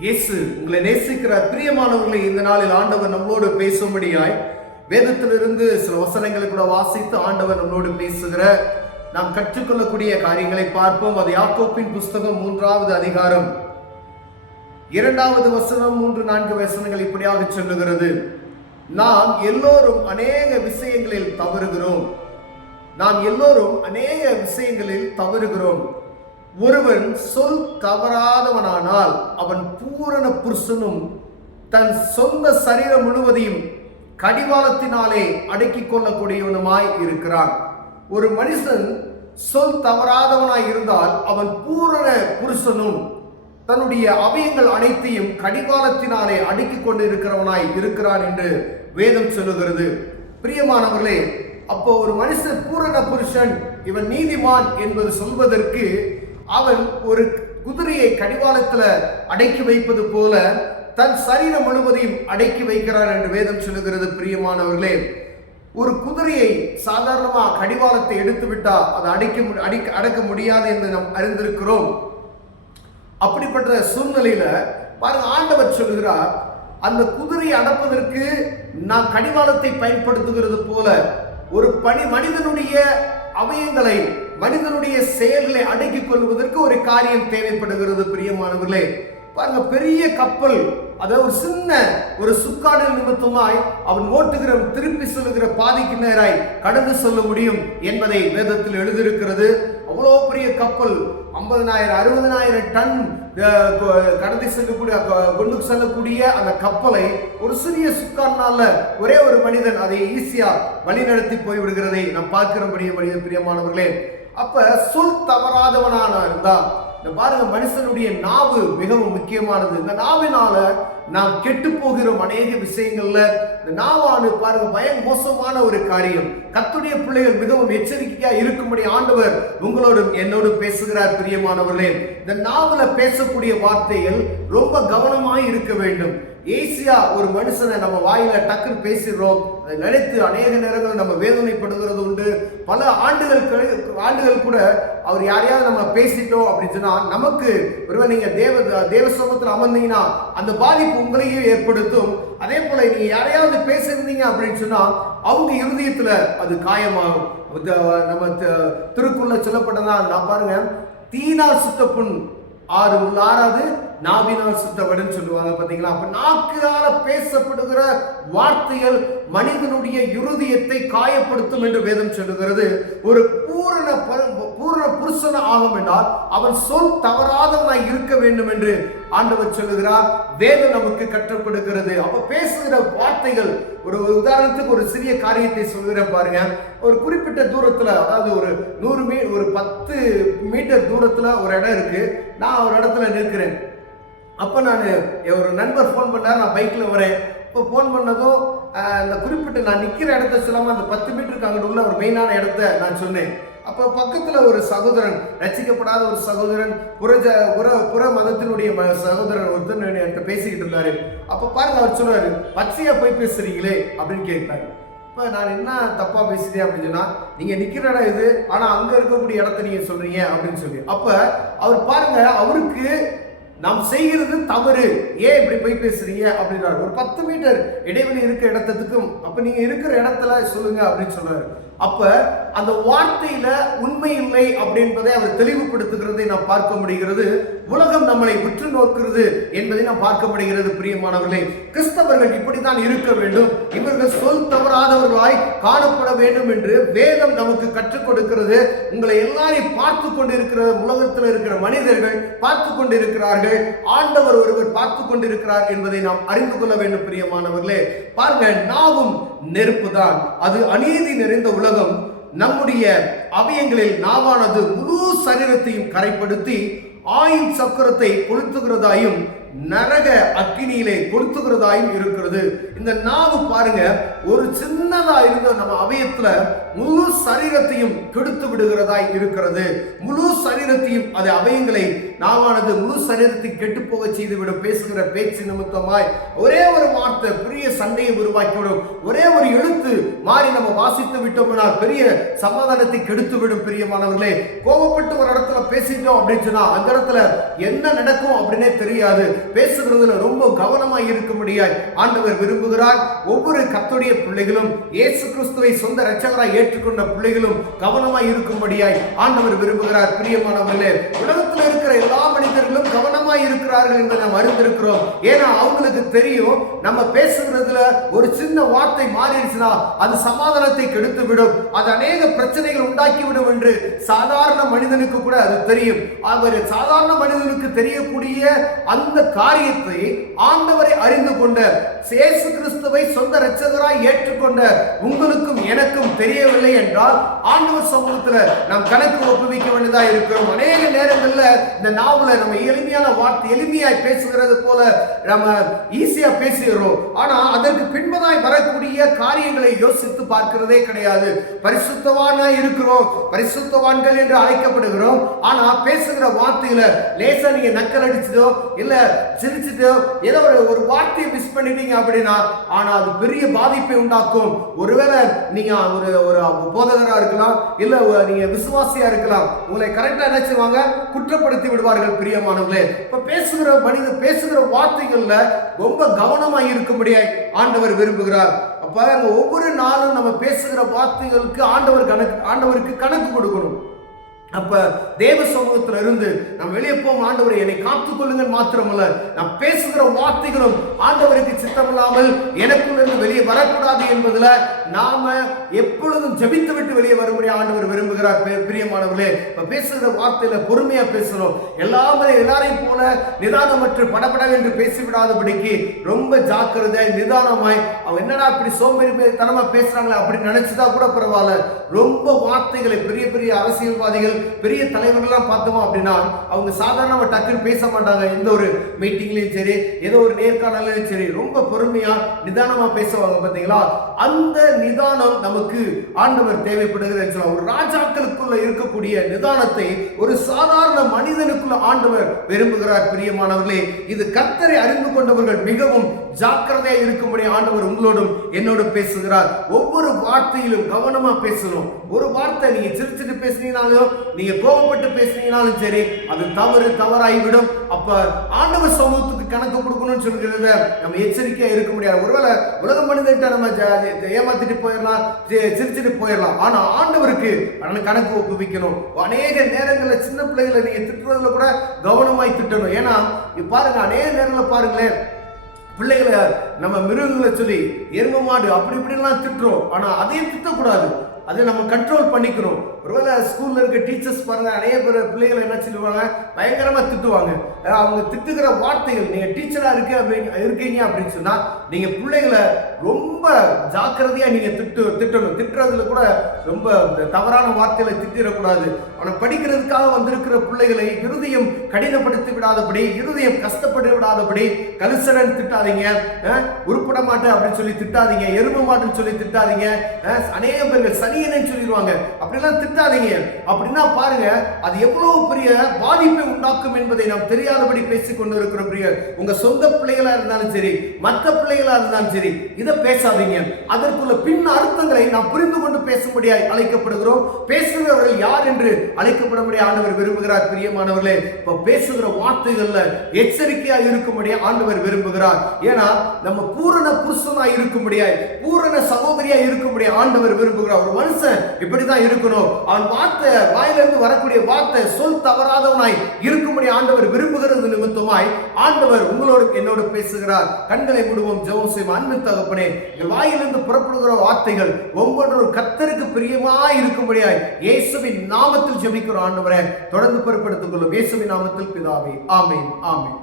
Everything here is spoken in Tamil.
இயேசு உங்களை நேசிக்கிறார். பிரியமானவர்களை, இந்த நாளில் ஆண்டவர் நம்மோடு பேசும்படியாய் வேதத்திலிருந்து சில வசனங்களை கூட வாசித்து ஆண்டவர் நம்மோடு பேசுகிற நாம் கற்றுக்கொள்ளக்கூடிய காரியங்களை பார்ப்போம். அது யாக்கோபின் புஸ்தகம் 3வது அதிகாரம் 2வது வசனம் 3-4 வசனங்கள் இப்படியாக சொல்லுகிறது. நாம் எல்லோரும் அநேக விஷயங்களில் தவறுகிறோம். ஒருவன் சொல் தவறாதவனானால் அவன் பூரண புருஷனும் தன் சொந்த சரீரம் முழுவதையும் கடிவாளத்தினாலே அடக்கிக் கொள்ளக்கூடியவனுமாய் இருக்கிறான். ஒரு மனுஷன் சொல் தவறாதவனாய் இருந்தால் அவன் பூரண புருஷனும் தன்னுடைய அவயங்கள் அனைத்தையும் கடிவாளத்தினாலே அடக்கிக் கொண்டு இருக்கிறவனாய் இருக்கிறான் என்று வேதம் சொல்லுகிறது. பிரியமானவர்களே, அப்போ ஒரு மனுஷன் பூரண புருஷன், இவன் நீதிமான் என்பது சொல்வதற்கு அவன் ஒரு குதிரையை கடிவாளத்தில் அடக்கி வைப்பது போல தன் சரீரம் முழுவதையும் அடக்கி வைக்கிறான் என்று வேதம் சொல்லுகிறது. பிரியமானவர்களே, ஒரு குதிரையை சாதாரணமா கடிவாளத்தை எடுத்து விட்டா அதை அடக்க முடியாது என்று நாம் அறிந்திருக்கிறோம். அப்படிப்பட்ட சூழ்நிலையில பாருங்க, ஆண்டவர் சொல்லுகிறார், அந்த குதிரையை அடப்பதற்கு நாம் கடிவாளத்தை பயன்படுத்துகிறது போல ஒரு மனிதனுடைய அவயங்களை, மனிதனுடைய செயல்களை அடக்கிக் கொள்வதற்கு ஒரு காரியம் தேவைப்படுகிறது. பிரியமானவர்களே, பாருங்க, பெரிய கப்பல், அதாவது ஒரு சின்ன ஒரு சுக்காடல் நிமித்தமாய் அவன் ஓட்டுகிற திருப்பி செல்லுகிற பாதைக்கு நேராய் கடந்து செல்ல முடியும் என்பதை வேதத்தில் எழுதியிருக்கிறது. அவ்வளோ பெரிய கப்பல், 50,000-60,000 டன் கடந்து செல்லக்கூடிய கொண்டு செல்லக்கூடிய அந்த கப்பலை ஒரு சிறிய சுக்கானால ஒரே ஒரு மனிதன் அதை ஈஸியா வழிநடத்தி போய்விடுகிறதை நாம் பார்க்கிறபடியே பிரியமானவர்களே, அப்ப சொல் தவறாதவனான இருந்தா இந்த பாருங்க, மனுஷனுடைய நாவு மிகவும் முக்கியமானது. இந்த நாவினால நாம் கெட்டு போகிறோம் அநேக விஷயங்கள்ல. இந்த நாவானு பாருங்க மோசமான ஒரு காரியம். கர்த்தருடைய பிள்ளைகள் மிகவும் எச்சரிக்கையா இருக்கும்படி ஆண்டவர் உங்களோடும் என்னோடும் பேசுகிறார். பிரியமானவர்களே, இந்த நாவுல பேசக்கூடிய வார்த்தைகள் ரொம்ப கவனமாய் இருக்க வேண்டும். ஈஸியா ஒரு மனுஷனை நம்ம வாயில டக்குன்னு பேசிடுறோம். அதை நினைத்து அநேக நேரங்கள் நம்ம வேதனைப்படுகிறது உண்டு. பல ஆண்டுகள் கூட அவர் யாரையாவது நம்ம பேசிட்டோம் அப்படின்னு சொன்னா நமக்கு ஒருவேளை நீங்க தேவ சமூகத்தில் அமர்ந்தீங்கன்னா அந்த பாதிப்பு உங்களையும் ஏற்படுத்தும். அதே போல நீங்க யாரையாவது பேசியிருந்தீங்க அப்படின்னு சொன்னா அவங்க இருதயத்துல அது காயமாகும். நம்ம திருக்குள்ள சொல்லப்பட்டதா நான் பாருங்க, தீனால் சுத்த புண் 6 உள்ளாராது, நாவினால் சுத்தவடுன்னு சொல்லுவாங்க. பாத்தீங்களா? அப்ப நாக்கால பேசப்படுகிற வார்த்தைகள் மனிதனுடைய இருதயத்தை காயப்படுத்தும் என்று வேதம் சொல்லுகிறது. ஒரு பூரண புருஷன ஆகும் என்றால் அவன் சொல் தவறாதவனாய் இருக்க வேண்டும் என்று ஆண்டவர் சொல்லுகிறார். வேதம் நமக்கு கற்றுக் கொடுக்கிறது. அப்ப பேசுகிற வார்த்தைகள், ஒரு உதாரணத்துக்கு ஒரு சிறிய காரியத்தை சொல்லுகிற பாருங்க. ஒரு குறிப்பிட்ட தூரத்துல, அதாவது ஒரு 10 மீட்டர் தூரத்துல ஒரு இடம் இருக்கு. நான் ஒரு இடத்துல நிற்கிறேன். அப்போ நான் ஒரு நண்பர் ஃபோன் பண்ணார், நான் பைக்கில் வரேன். இப்போ ஃபோன் பண்ணதும் அந்த குறிப்பிட்ட நான் நிற்கிற இடத்த சொல்லாமல் அந்த 10 மீட்டருக்கு அங்கிட்டு உள்ள ஒரு மெயினான இடத்த நான் சொன்னேன். அப்போ பக்கத்தில் ஒரு சகோதரன், ரசிக்கப்படாத ஒரு சகோதரன், புற மதத்தினுடைய சகோதரன் ஒருத்தர் என்கிட்ட பேசிக்கிட்டு இருந்தாரு. அப்போ பாருங்க, அவர் சொன்னார், பச்சையா போய் பேசுறீங்களே அப்படின்னு கேட்டாரு. இப்போ நான் என்ன தப்பா பேசுறேன் அப்படின்னு சொன்னா, நீங்க நிக்கிற இடம் இது, ஆனா அங்க இருக்கக்கூடிய இடத்த நீங்க சொல்றீங்க அப்படின்னு சொல்லி. அப்ப அவர் பாருங்க, அவருக்கு நாம் செய்கிறது தவறு, ஏன் இப்படி போய் பேசுறீங்க அப்படின்றாரு. ஒரு 10 மீட்டர் இடைவெளி இருக்கிற இடத்துக்கும் அப்ப நீங்க இருக்கிற இடத்துல சொல்லுங்க அப்படின்னு சொல்றாரு. அப்ப அந்த வார்த்தையில உண்மை இல்லை அப்படின்பதை அவர் தெளிவுபடுத்துகிறதை நாம் பார்க்க முடிகிறது. உலகம் நம்மளை உற்று நோக்கிறது என்பதை நாம் பார்க்க முடிகிறது. பிரியமானவர்களே, கிறிஸ்தவர்கள் இப்படித்தான் இருக்க வேண்டும், இவர்கள் சொல் தவறாதவர்களாய் காணப்பட வேண்டும் என்று வேதம் நமக்கு கற்றுக் கொடுக்கிறது. உங்களை எல்லாரையும் பார்த்து கொண்டிருக்கிற உலகத்தில் இருக்கிற மனிதர்கள் பார்த்து கொண்டிருக்கிறார்கள், ஆண்டவர் ஒருவர் பார்த்து கொண்டிருக்கிறார் என்பதை நாம் அறிந்து கொள்ள வேண்டும். பிரியமானவர்களே, பாருங்க, நாவும் நெருப்பு தான். அது அநீதி நிறைந்த உலகம். நம்முடைய அவயங்களில் நாவானது முழு சரீரத்தையும் கரைப்படுத்தி ஆயுள் சக்கரத்தை கொளுத்துகிறதாயும் நரக அக்கினியிலே கொளுத்துகிறதாயும் இருக்கிறது. இந்த நாவு பாருங்க, ஒரு சின்னதா இருந்த நம்ம அவயத்துல முழு சரீரத்தையும் கெடுத்து விடுகிறதாய் இருக்கிறது. முழு சரீரத்தையும் அது அவயங்களை நாவானது முழு சரீரத்தை கெட்டு போக செய்துவிடும். பேசுகிற பேச்சு நிமித்தமாய் ஒரே ஒரு வார்த்தை பெரிய சண்டையை உருவாக்கிவிடும். ஒரே ஒரு எழுத்து மாறி நம்ம வாசித்து விட்டோம்னால் பெரிய சமாதானத்தை கெடுத்து விடும். பிரியமானவர்களே, கோபப்பட்டு ஒரு இடத்துல பேசிட்டோம் அப்படின்னு சொன்னா அந்த இடத்துல என்ன நடக்கும் அப்படின்னே தெரியாது. பேசுகிறதுல ரொம்ப கவனமாய் இருக்கும்படியாய் ஆண்டவர் விரும்புகிறார். ஒவ்வொரு கர்த்தருடைய பிள்ளைகளும் இயேசு கிறிஸ்துவை சொந்த இரட்சகராய் ஏற்றுக்கொண்ட பிள்ளைகளும் கவனமாய் இருக்கும்படியாய் ஆண்டவர் விரும்புகிறார். பிரியமானவர்களே, உலகத்தில் இருக்கிற எல்லா மனிதர்களும் கவனமாய் இருக்கிறார்கள் என்று நாம் அறிந்திருக்கிறோம். ஏன்னா அவங்களுக்கு தெரியும், நம்ம பேசுகிறதுல ஒரு சின்ன வார்த்தை மாறிடுச்சுன்னா அது சமாதானத்தை கெடுத்து விடும், அது அநேக பிரச்சனைகள் உண்டாக்கிவிடும் என்று சாதாரண மனிதனுக்கு கூட அது தெரியும். அவர் சாதாரண மனிதனுக்கு தெரியக்கூடிய அந்த காரியத்தை ஆண்டவரை அறிந்து கொண்ட இயேசு கிறிஸ்துவை சொந்த இரட்சகராய் ஏற்றுக்கொண்ட உங்களுக்கும் எனக்கும் தெரியவில்லை என்றால் ஆண்டவர் சமூகத்தில் நாம் கணக்கு ஒப்புவிக்க வேண்டியதா இருக்கிறோம். அநேக நேரங்களில் இந்த நாவல நம்ம எளிமையான வார்த்தை எளிமையாய் பேசுகிறது போல நம்ம ஈஸியா பேசுகிறோம். ஆனா அதற்கு பின்பதாய் வரக்கூடிய காரியங்களை யோசித்து பார்க்கிறதே கிடையாது. பரிசுத்தவானா இருக்கிறோம், பரிசுத்தவான்கள் என்று அழைக்கப்படுகிறோம். ஆனா பேசுகிற வார்த்தையில லேசா நீங்க நக்கல் அடிச்சதோ இல்ல சிரிச்சதோ ஏதோ ஒரு வார்த்தையை மிஸ் பண்ணிட்டீங்க அப்படின்னா ஆனா அது பெரிய பாதிப்பை உண்டாக்கும். ஒருவேளை நீங்க ஒரு போதகரா இருக்கலாம், இல்ல நீங்க விசுவாசியா இருக்கலாம், உங்களை கரெக்டா நினைச்சுவாங்க, குற்றப்படுத்தி விடுவார்கள். பிரியமானவர்களே, இப்ப பேசுகிற வார்த்தைகள்ல ரொம்ப கவனமாக இருக்கும்படியாய் ஆண்டவர் விரும்புகிறார். அப்ப ஒவ்வொரு நாளும் நம்ம பேசுகிற வார்த்தைகளுக்கு ஆண்டவருக்கு கணக்கு கொடுக்கணும். அப்ப தேவ சமூகத்துல இருந்து நம்ம வெளியே போகும், ஆண்டவரை என்னை காத்துக்கொள்ளுங்கள் மாத்திரமல்ல, நான் பேசுகிற வார்த்தைகளும் ஆண்டவருக்கு சித்தமில்லாமல் எனக்குள்ள இருந்து வெளியே வரக்கூடாது என்பதுல நாம எப்பொழுதும் ஜபித்து விட்டு வெளியே வரும்படி ஆண்டவர் விரும்புகிறார். பிரியமானவர்களே, இப்ப பேசுகிற வார்த்தையில பொறுமையா பேசணும். எல்லாரையும் போல நிதானமற்று படபடவென்று பேசிவிடாதபடிக்கு ரொம்ப ஜாக்கிரதை நிதானமாய், அவன் என்னடா இப்படி சோம்பேறித்தனமா பேசுறாங்களே அப்படின்னு நினைச்சுதா கூட பரவாயில்ல. ரொம்ப வார்த்தைகளை பெரிய பெரிய அரசியல்வாதிகள் பெரிய தலைவர்கள்லாம் பார்த்தோம் அப்படின்னா அவங்க சாதாரண டக்குன்னு பேச மாட்டாங்க. எந்த ஒரு மீட்டிங்லயும் சரி, ஏதோ ஒரு நேர்காணலையும் சரி, ரொம்ப பொறுமையா நிதானமா பேசுவாங்க. பார்த்தீங்களா, அந்த நிதானம் நமக்கு ஆண்டவர் தேவைப்படுகிறது. ஒரு ராஜாக்களுக்குள்ள இருக்கக்கூடிய நிதானத்தை ஒரு சாதாரண மனிதனுக்குள்ள ஆண்டவர் விரும்புகிறார். பிரியமானவர்களே, இது கர்த்தரை அறிந்து கொண்டவர்கள் மிகவும் ஜாக்கிரதையா இருக்கும்படி ஆண்டவர் உங்களோடும் என்னோடும் பேசுகிறார். ஒவ்வொரு வார்த்தையிலும் கவனமா பேசணும். ஒரு வார்த்தை நீங்க சிரிச்சுட்டு பேசுனீங்கனாலும் நீங்க கோபப்பட்டு பேசுனீங்கனாலும் சரி, அது தவறாகிவிடும். அப்ப ஆண்டவர் சமூகத்துக்கு கணக்கு கொடுக்கணும்னு சொல்கிறத நம்ம எச்சரிக்கையா இருக்க முடியாது. ஒருவேளை உலக மனிதர்கிட்ட நம்ம ஏமாத்திட்டு போயிடலாம், சிரிச்சுட்டு போயிடலாம். ஆனா ஆண்டவருக்கு கணக்கு ஒப்புவிக்கணும். அநேக நேரங்களில் சின்ன பிள்ளைகளை நீங்க திட்டுறதுல கூட கவனமாய் திட்டணும். ஏன்னா பாருங்க, அநேக நேரங்களில் பாருங்களேன், பிள்ளைகளை நம்ம மிருகங்களை சொல்லி எருமை மாடு அப்படி இப்படிலாம் திட்டுறோம். ஆனா அதையும் திட்டக்கூடாது, அதை நம்ம கண்ட்ரோல் பண்ணிக்கணும். ஒருவேளை ஸ்கூல்ல இருக்க டீச்சர்ஸ் பாருங்க, நிறைய பேர் பிள்ளைகளை என்ன சொல்லுவாங்க, பயங்கரமா திட்டுவாங்க. அவங்க திட்டுகிற வார்த்தைகள், நீங்க டீச்சரா இருக்கீங்க அப்படின்னு சொன்னா நீங்க பிள்ளைகளை ரொம்ப ஜாக்கிரதையா நீங்க திட்டணும். திட்டுறதுல கூட ரொம்ப தவறான வார்த்தைகளை திட்டிடக்கூடாது. அவனை படிக்கிறதுக்காக வந்திருக்கிற பிள்ளைகளை இருதயம் கடினப்படுத்தி விடாதபடி, இருதயம் கஷ்டப்பட்டு விடாதபடி கலுசரன் திட்டாதீங்க, உருப்பட மாட்டேன் அப்படின்னு சொல்லி திட்டாதீங்க, எரும மாட்டேன்னு சொல்லி திட்டாதீங்க. அநேக பேர்கள் சனியன்னு சொல்லிடுவாங்க, அப்படிலாம் திட்டாதீங்க. அப்படின்னா பாருங்க, அது எவ்வளவு பெரிய பாதிப்பை உண்டாக்கும் என்பதை நாம் தெரியாதபடி பேசிக் கொண்டு இருக்கிறோம். உங்க சொந்த பிள்ளைகளா இருந்தாலும் சரி, மற்ற பிள்ளைகளா இருந்தாலும் சரி, இதை பேசாதீங்க. அதற்குள்ள பின் அர்த்தங்களை நாம் புரிந்து கொண்டு பேசும்படியாய் அழைக்கப்படுகிறோம். பேசுகிறவர்கள் யார் என்று அழைக்கப்படும்படி ஆண்டவர் விரும்புகிறார். பிரியமானவர்களே, இப்ப பேசுகிற வார்த்தைகள்ல எச்சரிக்கையா இருக்கும்படியா ஆண்டவர் விரும்புகிறார். ஏன்னா நம்ம பூரண புருஷனாய் இருக்கும்படியாய், பூரண சகோதரியா இருக்கும்படியா ஆண்டவர் விரும்புகிறார். ஒரு மனுஷன் இப்படிதான் இருக்கணும். அவன் வாயிலிருந்து வரக்கூடிய வார்த்தை சொல் தவறாதவனாய் இருக்கும்படி ஆண்டவர் விரும்புகிறது நிமித்தமாய் ஆண்டவர் உங்களோடு என்னோடு பேசுகிறார். கண்களை மூடுவோம், ஜெபம் செய்வோம். அன்பின் தகப்பனே, எங்கள் வாயிலிருந்து புறப்படுகிற வார்த்தைகள் ஒவ்வொன்றும் கர்த்தருக்கு பிரியமாய் இருக்கும்படியாய் இயேசுவின் நாமத்தில் ஜெபிக்கிறோம். ஆண்டவரே, தொடர்ந்து பொறுப்படுத்திக் கொள்ளும். இயேசுவின் நாமத்தில் பிதாவே, ஆமென், ஆமென்.